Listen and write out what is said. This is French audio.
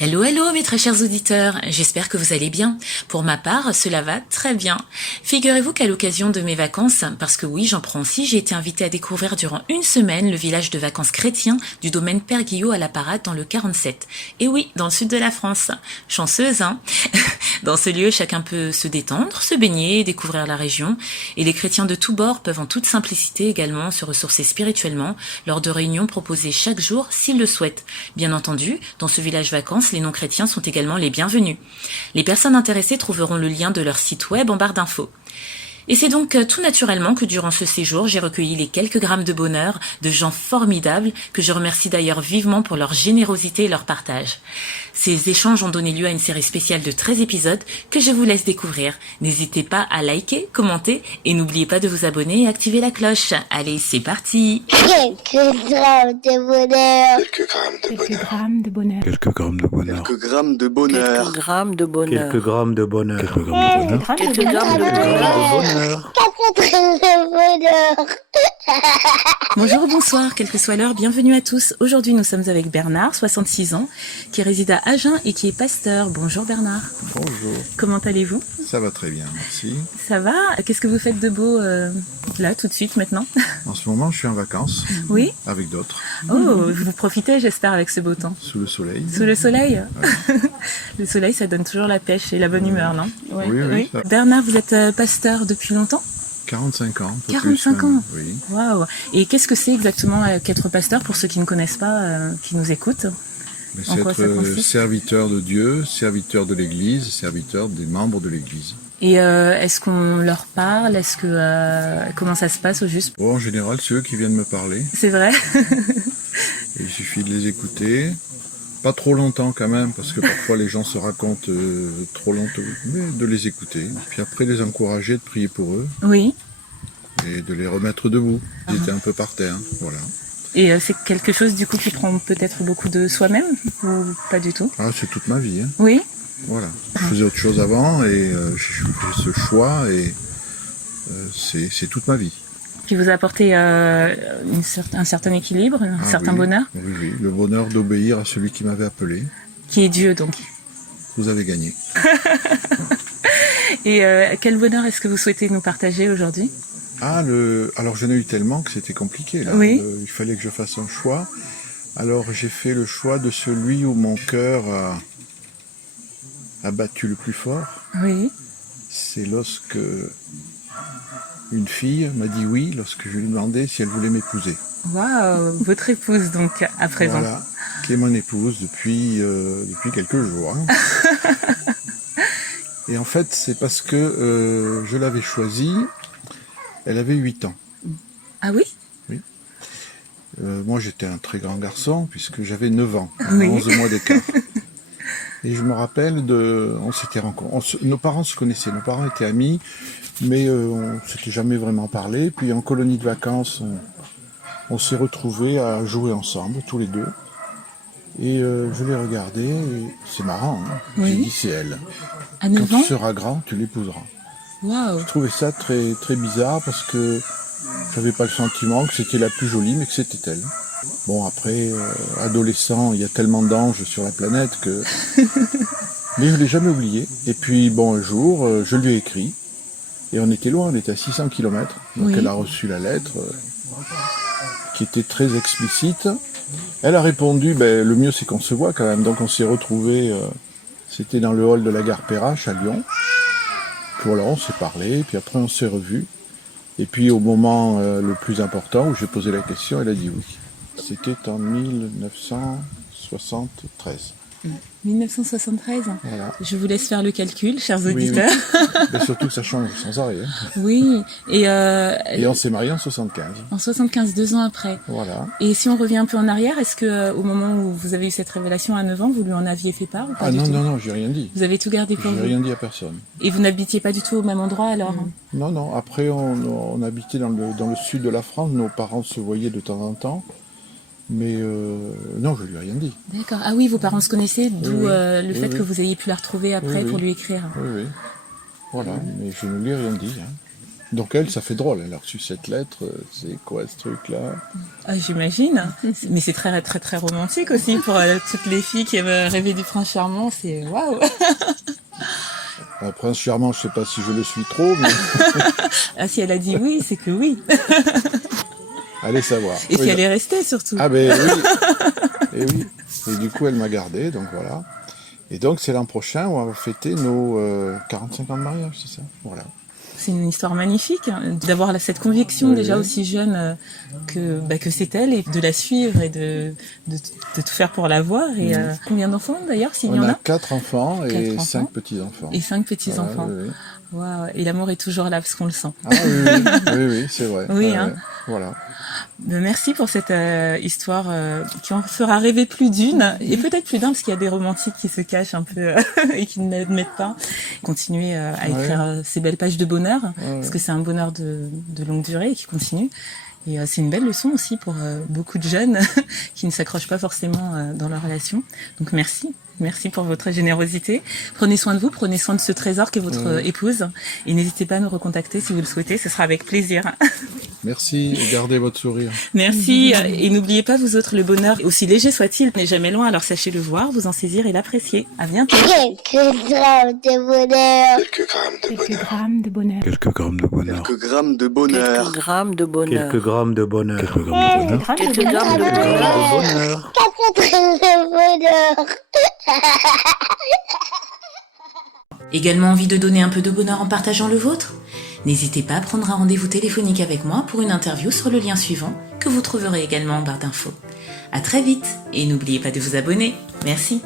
Hello, hello mes très chers auditeurs, j'espère que vous allez bien. Pour ma part, cela va très bien. Figurez-vous qu'à l'occasion de mes vacances, parce que oui, j'en prends aussi, j'ai été invitée à découvrir durant une semaine le village de vacances chrétien du domaine Père Guillot à la Parade dans le 47. Et oui, dans le sud de la France. Chanceuse, hein. Dans ce lieu, chacun peut se détendre, se baigner, découvrir la région. Et les chrétiens de tous bords peuvent en toute simplicité également se ressourcer spirituellement lors de réunions proposées chaque jour s'ils le souhaitent. Bien entendu, dans ce village vacances, les non-chrétiens sont également les bienvenus. Les personnes intéressées trouveront le lien de leur site web en barre d'infos. Et c'est donc tout naturellement que durant ce séjour, j'ai recueilli les quelques grammes de bonheur de gens formidables que je remercie d'ailleurs vivement pour leur générosité et leur partage. Ces échanges ont donné lieu à une série spéciale de 13 épisodes que je vous laisse découvrir. N'hésitez pas à liker, commenter et n'oubliez pas de vous abonner et activer la cloche. Allez, c'est parti! Quelques grammes de bonheur. Quelques grammes de bonheur. Quelques grammes de bonheur. Quelques grammes de bonheur. Quelques grammes de bonheur. Quelques grammes de bonheur. Quelques grammes de bonheur. Quelques grammes de bonheur. Quelques grammes de bonheur. Bonjour, bonsoir, quelle que soit l'heure, bienvenue à tous. Aujourd'hui, nous sommes avec Bernard, 66 ans, qui réside à Agen et qui est pasteur. Bonjour Bernard. Bonjour. Comment allez-vous? Ça va très bien, merci. Ça va? Qu'est-ce que vous faites de beau là, tout de suite, maintenant? En ce moment, je suis en vacances Oui? avec d'autres, Oh, vous profitez, j'espère, avec ce beau temps. sous le soleil. Sous le soleil? Le soleil, ça donne toujours la pêche et la bonne humeur, non? Oui, oui, ça- Bernard, vous êtes pasteur depuis longtemps? 45 ans. un peu 45 plus, ans. Oui. Waouh! Et qu'est-ce que c'est exactement qu'être pasteur pour ceux qui ne connaissent pas, qui nous écoutent? Mais En c'est quoi être ça consiste serviteur de Dieu, serviteur de l'Église, serviteur des membres de l'Église. Et est-ce qu'on leur parle? Est-ce que comment ça se passe au juste? Bon, en général, c'est eux qui viennent me parler. C'est vrai? Et il suffit de les écouter. Pas trop longtemps quand même, parce que parfois les gens se racontent trop longtemps. Mais de les écouter. Puis après, les encourager, de prier pour eux Oui. et de les remettre debout. Ils étaient un peu par terre, voilà. Et c'est quelque chose du coup qui prend peut-être beaucoup de soi-même ou pas du tout? Ah, c'est toute ma vie, hein. Oui. Voilà. Je faisais autre chose avant et j'ai fait ce choix et c'est toute ma vie. Qui vous a apporté un certain équilibre, un Ah certain oui, bonheur, Oui, oui. Le bonheur d'obéir à celui qui m'avait appelé. qui est Dieu donc. Vous avez gagné. Et quel bonheur est-ce que vous souhaitez nous partager aujourd'hui? Alors j'en ai eu tellement que c'était compliqué. Là. Oui. Il fallait que je fasse un choix. Alors j'ai fait le choix de celui où mon cœur a battu le plus fort. Oui. C'est lorsque une fille m'a dit oui lorsque je lui ai demandé si elle voulait m'épouser. Waouh, votre épouse donc à présent. Voilà, qui est mon épouse depuis quelques jours. Hein. Et en fait, c'est parce que je l'avais choisie, elle avait 8 ans. Ah oui? Moi, j'étais un très grand garçon, puisque j'avais 9 ans, Oui. 11 mois d'écart. Et je me rappelle on s'était rencontrés, nos parents se connaissaient, nos parents étaient amis, mais on s'était jamais vraiment parlé. Puis en colonie de vacances, on s'est retrouvés à jouer ensemble, tous les deux. Et je l'ai regardée, et c'est marrant, hein. Oui. J'ai dit c'est elle. À Quand 9 ans? tu seras grand, tu l'épouseras. Waouh. Je trouvais ça très, très bizarre parce que j'avais pas le sentiment que c'était la plus jolie, mais que c'était elle. Bon, après, adolescent, il y a tellement d'anges sur la planète que... Mais je l'ai jamais oublié. Et puis, bon, un jour, je lui ai écrit. Et on était loin, on était à 600 km. Donc Oui. elle a reçu la lettre, qui était très explicite. Elle a répondu, le mieux c'est qu'on se voit quand même. Donc on s'est retrouvés, c'était dans le hall de la gare Perrache à Lyon. Puis voilà, on s'est parlé, puis après on s'est revus. Et puis au moment le plus important où j'ai posé la question, elle a dit oui. C'était en 1973. 1973. Voilà. Je vous laisse faire le calcul, chers Oui, auditeurs. Mais surtout que ça change sans arrêt. Hein. Oui. Et Et on s'est mariés en 75. en 75, 2 ans après. Voilà. Et si on revient un peu en arrière, est-ce que au moment où vous avez eu cette révélation à 9 ans, vous lui en aviez fait part ou pas Ah du non, tout? non, non, j'ai rien dit. Vous avez tout gardé pour J'ai vous. rien dit à personne. Et vous n'habitiez pas du tout au même endroit alors? Non, non. Après, on habitait dans le sud de la France. Nos parents se voyaient de temps en temps. Mais non, je lui ai rien dit. D'accord. Ah oui, vos parents se connaissaient, d'où Oui, le oui, fait oui. que vous ayez pu la retrouver après Oui, pour oui. lui écrire. Oui, oui. Voilà. Mais je ne lui ai rien dit. Hein. Donc elle, ça fait drôle, elle a reçu cette lettre, c'est quoi ce truc-là? Ah, j'imagine. Mais c'est très très très romantique aussi pour toutes les filles qui aiment rêver du prince charmant, c'est waouh. Un prince charmant, je sais pas si je le suis trop, mais Ah, si elle a dit oui, c'est que oui. allez savoir. Et Oui, si elle est restée surtout. Ah ben oui. Et oui. Et du coup, elle m'a gardé, donc voilà. Et donc, c'est l'an prochain où on va fêter nos 45 ans de mariage, c'est ça? Voilà. C'est une histoire magnifique hein, d'avoir cette conviction Oui, déjà oui. aussi jeune que c'est elle et de la suivre et de tout faire pour la voir. Et combien d'enfants d'ailleurs s'il y On en a a? 4 enfants et 4 enfants. 5 petits-enfants. Et 5 petits-enfants. Voilà, oui, oui. Waouh. Et l'amour est toujours là parce qu'on le sent. Ah oui, oui, oui, oui, c'est vrai. Oui, Ouais, hein. ouais. Voilà. Merci pour cette histoire qui en fera rêver plus d'une et peut-être plus d'un parce qu'il y a des romantiques qui se cachent un peu et qui ne l'admettent pas. Continuer à écrire ces belles pages de bonheur parce que c'est un bonheur de longue durée et qui continue. Et c'est une belle leçon aussi pour beaucoup de jeunes qui ne s'accrochent pas forcément dans leur relation. Donc merci. Merci pour votre générosité. Prenez soin de vous, prenez soin de ce trésor qu'est votre épouse. Et n'hésitez pas à nous recontacter si vous le souhaitez, ce sera avec plaisir. Merci et gardez votre sourire. Merci. Et n'oubliez pas, vous autres, le bonheur, aussi léger soit-il, n'est jamais loin. Alors sachez le voir, vous en saisir et l'apprécier. À bientôt. Quelques grammes de bonheur. Quelques grammes de bonheur. Quelques grammes de bonheur. Quelques grammes de bonheur. Quelques grammes de bonheur. Quelques grammes de bonheur. Quelques grammes de bonheur. Quelques grammes de bonheur. Bonheur. 4 grammes de bonheur. Également envie de donner un peu de bonheur en partageant le vôtre? N'hésitez pas à prendre un rendez-vous téléphonique avec moi pour une interview sur le lien suivant que vous trouverez également en barre d'infos. À très vite et n'oubliez pas de vous abonner. Merci.